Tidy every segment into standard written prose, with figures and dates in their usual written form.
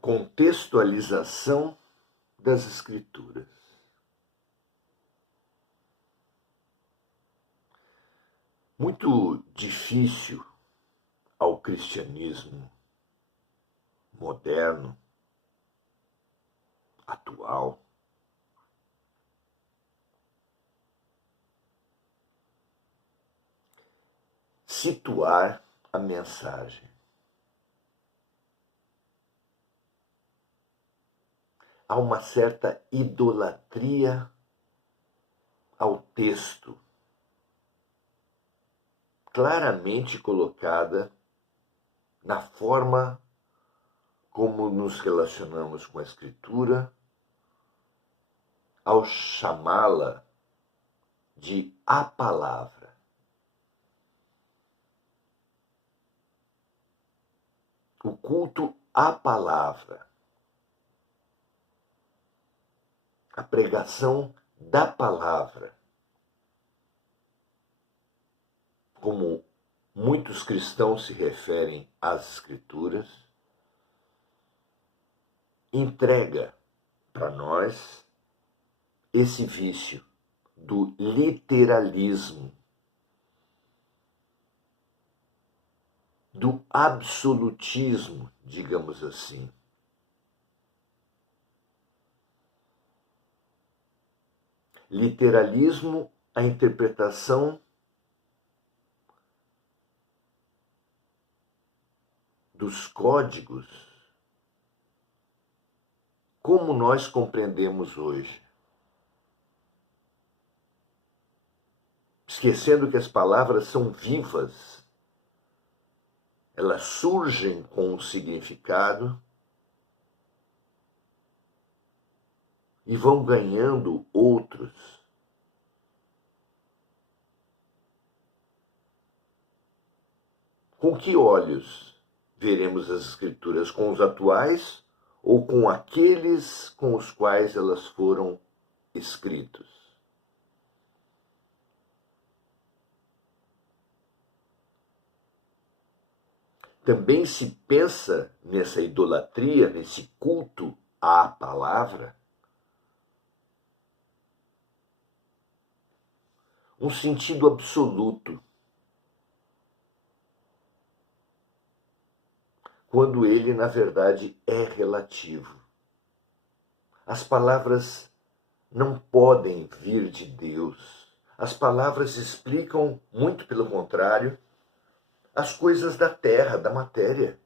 Contextualização das Escrituras. Muito difícil ao cristianismo moderno, atual, situar a mensagem. Há uma certa idolatria ao texto, claramente colocada na forma como nos relacionamos com a Escritura, ao chamá-la de a palavra. O culto à palavra. A pregação da palavra, como muitos cristãos se referem às Escrituras, entrega para nós esse vício do literalismo, do absolutismo, digamos assim. Literalismo, a interpretação dos códigos como nós compreendemos hoje. Esquecendo que as palavras são vivas, elas surgem com um significado e vão ganhando outros. Com que olhos veremos as Escrituras? Com os atuais ou com aqueles com os quais elas foram escritas? Também se pensa nessa idolatria, nesse culto à palavra, um sentido absoluto, quando ele, na verdade, é relativo. As palavras não podem vir de Deus. As palavras explicam, muito pelo contrário, as coisas da terra, da matéria.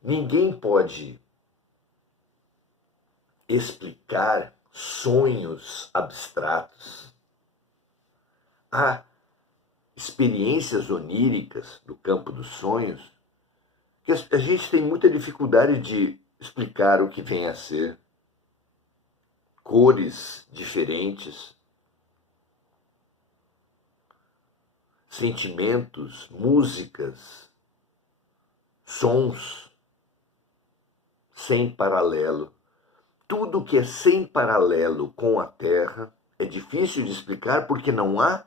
Ninguém pode explicar sonhos abstratos. Há experiências oníricas do campo dos sonhos que a gente tem muita dificuldade de explicar o que vem a ser. Cores diferentes, sentimentos, músicas, sons sem paralelo. Tudo que é sem paralelo com a terra é difícil de explicar porque não há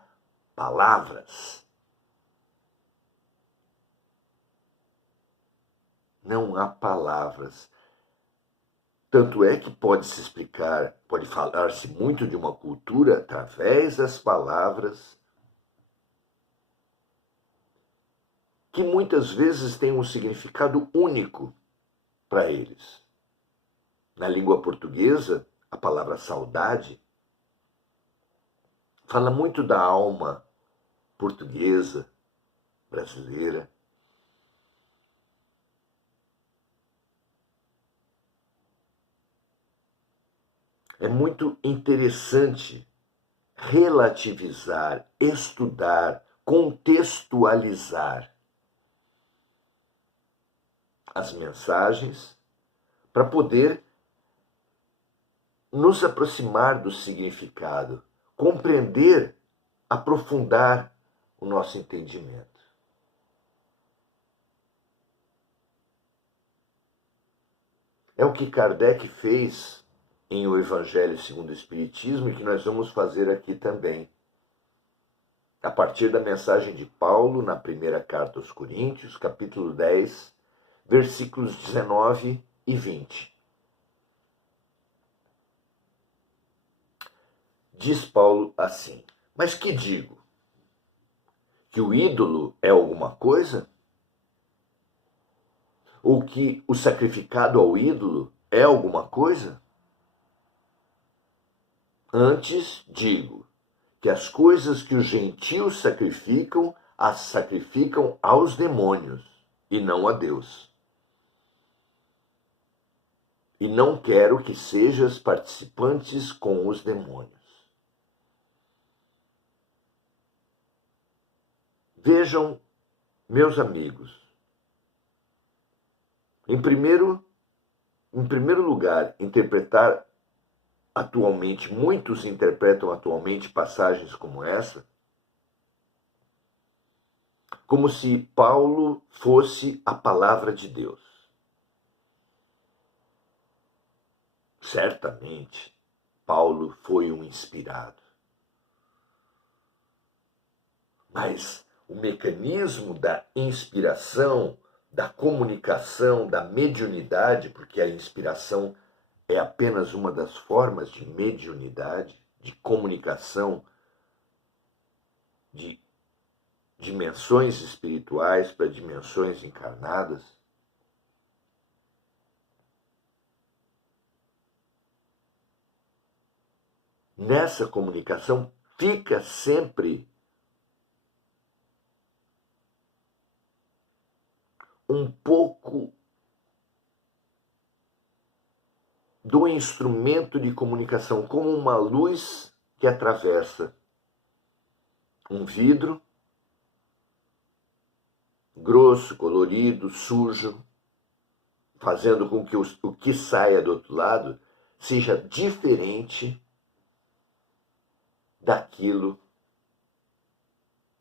palavras. Não há palavras. Tanto é que pode-se explicar, pode falar-se muito de uma cultura através das palavras, que muitas vezes têm um significado único para eles. Na língua portuguesa, a palavra saudade fala muito da alma portuguesa, brasileira. É muito interessante relativizar, estudar, contextualizar as mensagens para poder nos aproximar do significado, compreender, aprofundar o nosso entendimento. É o que Kardec fez em O Evangelho segundo o Espiritismo e que nós vamos fazer aqui também. A partir da mensagem de Paulo na primeira carta aos Coríntios, capítulo 10, versículos 19 e 20. Diz Paulo assim: mas que digo? Que o ídolo é alguma coisa? Ou que o sacrificado ao ídolo é alguma coisa? Antes digo que as coisas que os gentios sacrificam, as sacrificam aos demônios e não a Deus. E não quero que sejas participantes com os demônios. Vejam, meus amigos, em primeiro lugar, muitos interpretam atualmente passagens como essa, como se Paulo fosse a palavra de Deus. Certamente, Paulo foi um inspirado. Mas o mecanismo da inspiração, da comunicação, da mediunidade, porque a inspiração é apenas uma das formas de mediunidade, de comunicação, de dimensões espirituais para dimensões encarnadas. Nessa comunicação fica sempre um pouco do instrumento de comunicação, como uma luz que atravessa um vidro grosso, colorido, sujo, fazendo com que o que saia do outro lado seja diferente daquilo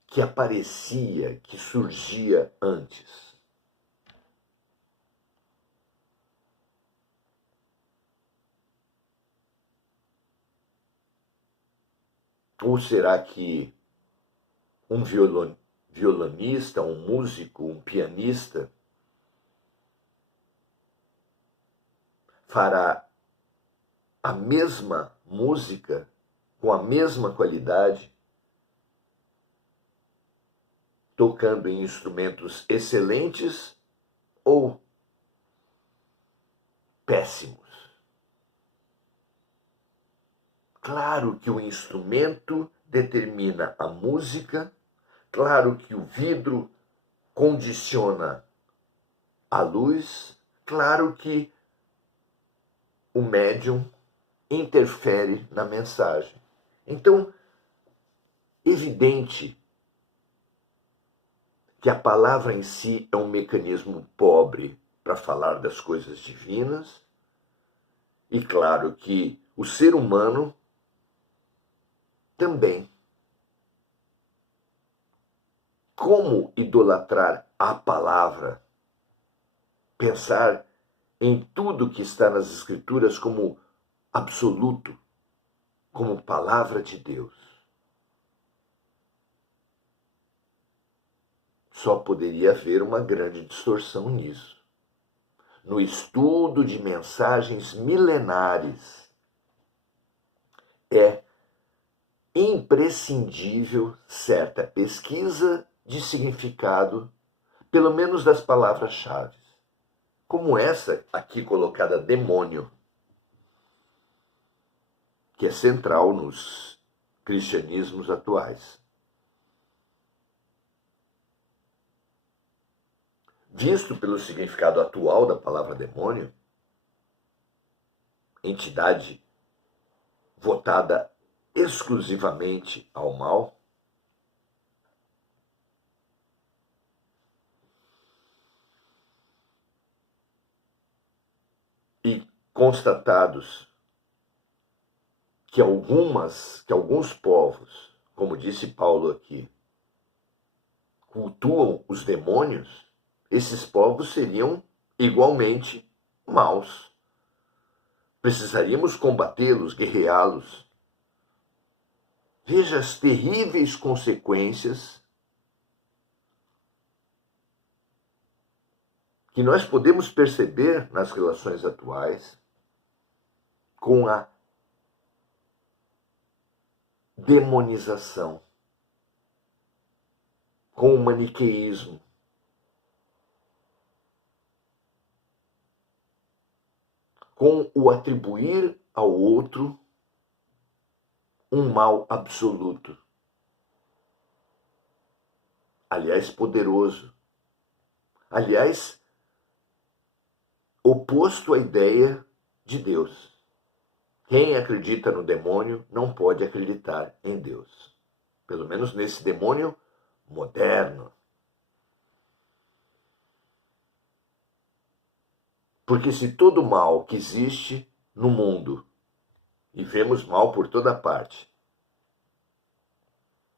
que aparecia, que surgia antes. Ou será que um violonista, um músico, um pianista fará a mesma música com a mesma qualidade, tocando em instrumentos excelentes ou péssimos? Claro que o instrumento determina a música, claro que o vidro condiciona a luz, claro que o médium interfere na mensagem. Então, evidente que a palavra em si é um mecanismo pobre para falar das coisas divinas, e claro que o ser humano também. Como idolatrar a palavra? Pensar em tudo que está nas Escrituras como absoluto, como palavra de Deus. Só poderia haver uma grande distorção nisso. No estudo de mensagens milenares, é imprescindível certa pesquisa de significado, pelo menos das palavras-chave, como essa aqui colocada, demônio, que é central nos cristianismos atuais. Visto pelo significado atual da palavra demônio, entidade votada exclusivamente ao mal, e constatados que alguns povos, como disse Paulo aqui, cultuam os demônios, esses povos seriam igualmente maus. Precisaríamos combatê-los, guerreá-los. Veja as terríveis consequências que nós podemos perceber nas relações atuais com a demonização, com o maniqueísmo, com o atribuir ao outro um mal absoluto. Aliás, poderoso. Aliás, oposto à ideia de Deus. Quem acredita no demônio não pode acreditar em Deus. Pelo menos nesse demônio moderno. Porque se todo mal que existe no mundo, e vemos mal por toda parte,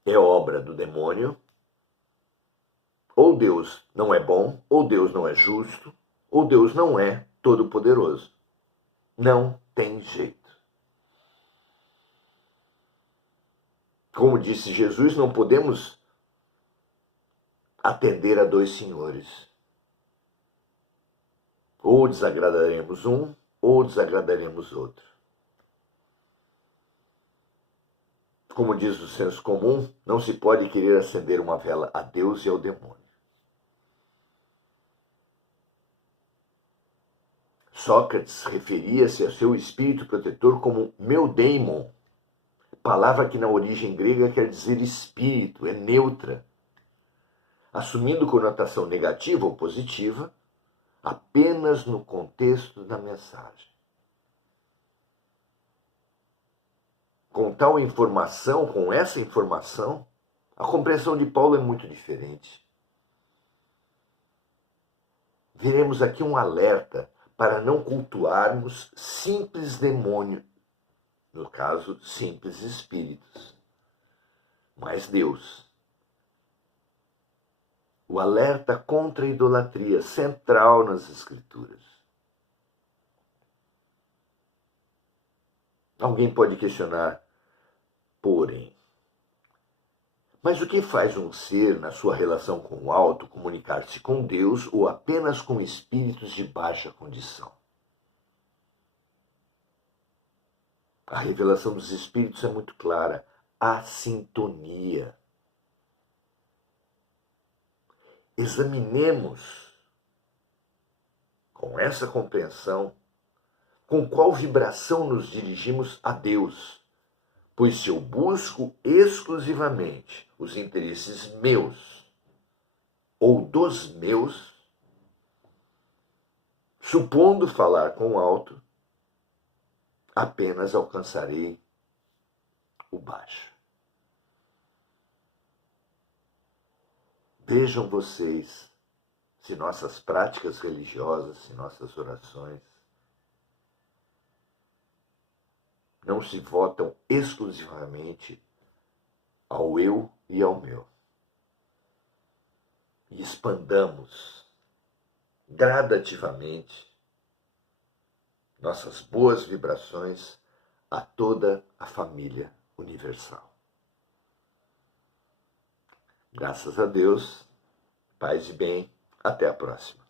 é obra do demônio, ou Deus não é bom, ou Deus não é justo, ou Deus não é todo-poderoso. Não tem jeito. Como disse Jesus, não podemos atender a dois senhores. Ou desagradaremos um, ou desagradaremos outro. Como diz o senso comum, não se pode querer acender uma vela a Deus e ao demônio. Sócrates referia-se a seu espírito protetor como meu daimon, palavra que na origem grega quer dizer espírito, é neutra, assumindo conotação negativa ou positiva apenas no contexto da mensagem. Com tal informação, com essa informação, a compreensão de Paulo é muito diferente. Veremos aqui um alerta para não cultuarmos simples demônios, no caso, simples espíritos, mas Deus. O alerta contra a idolatria, central nas Escrituras. Alguém pode questionar, porém, mas o que faz um ser, na sua relação com o alto, comunicar-se com Deus ou apenas com espíritos de baixa condição? A revelação dos espíritos é muito clara. A sintonia. Examinemos, com essa compreensão, com qual vibração nos dirigimos a Deus. Pois se eu busco exclusivamente os interesses meus ou dos meus, supondo falar com o alto, apenas alcançarei o baixo. Vejam vocês se nossas práticas religiosas, se nossas orações não se votam exclusivamente ao eu e ao meu. E expandamos gradativamente nossas boas vibrações a toda a família universal. Graças a Deus, paz e bem, até a próxima.